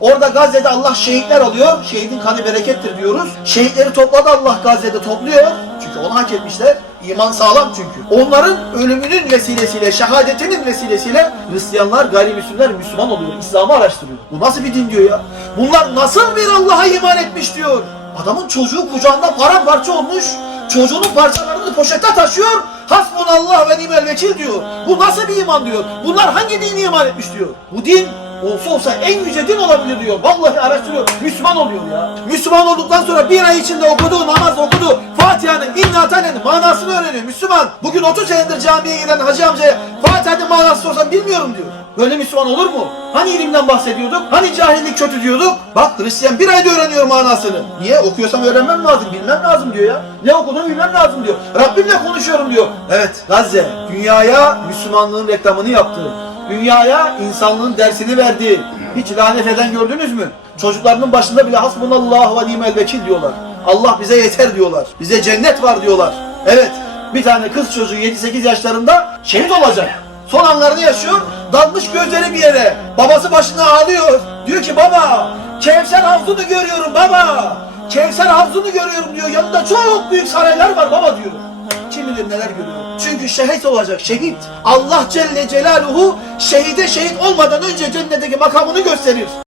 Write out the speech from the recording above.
Orada Gazze'de Allah şehitler alıyor. Şehidin kanı berekettir diyoruz. Şehitleri topladı Allah Gazze'de topluyor. Çünkü onu hak etmişler. İman sağlam çünkü. Onların ölümünün vesilesiyle, şehadetinin vesilesiyle Hristiyanlar, gayrimüslimler Müslüman oluyor. İslam'ı araştırıyor. Bu nasıl bir din diyor ya? Bunlar nasıl bir Allah'a iman etmiş diyor. Adamın çocuğu kucağında paramparça olmuş. Çocuğunun parçalarını poşete taşıyor. Hasbunallah ve nimel vekil diyor. Bu nasıl bir iman diyor. Bunlar hangi dini iman etmiş diyor. Bu din olsa olsa en yüce din olabilir diyor. Vallahi araştırıyor. Müslüman oluyor ya. Müslüman olduktan sonra bir ay içinde okuduğu namaz okudu. Fatiha'nın İnna Atane'nin manasını öğreniyor. Müslüman. Bugün 30 senedir camiye giden hacı amcaya Fatiha'nın manası sorsam bilmiyorum diyor. Böyle Müslüman olur mu? Hani ilimden bahsediyorduk? Hani cahillik kötü diyorduk? Bak Hristiyan bir ayda öğreniyor manasını. Niye? Okuyorsam öğrenmem lazım, bilmem lazım diyor ya. Ne okuduğumu bilmem lazım diyor. Rabbimle konuşuyorum diyor. Evet Gazze dünyaya Müslümanlığın reklamını yaptı. Dünyaya insanlığın dersini verdi. Hiç lanet eden gördünüz mü? Çocuklarının başında bile hasbunallah ve nimel vekil diyorlar. Allah bize yeter diyorlar. Bize cennet var diyorlar. Evet bir tane kız çocuğu 7-8 yaşlarında şehit olacak. Son anlarını yaşıyor. Dalmış gözleri bir yere. Babası başına ağlıyor. Diyor ki baba Kevser havzunu görüyorum baba. Kevser havzunu görüyorum diyor. Yanında çok büyük saraylar var baba diyor. Kim bilir neler görüyor. Çünkü şehit olacak şehit. Allah Celle Celaluhu şehide şehit olmadan önce cennetteki makamını gösterir.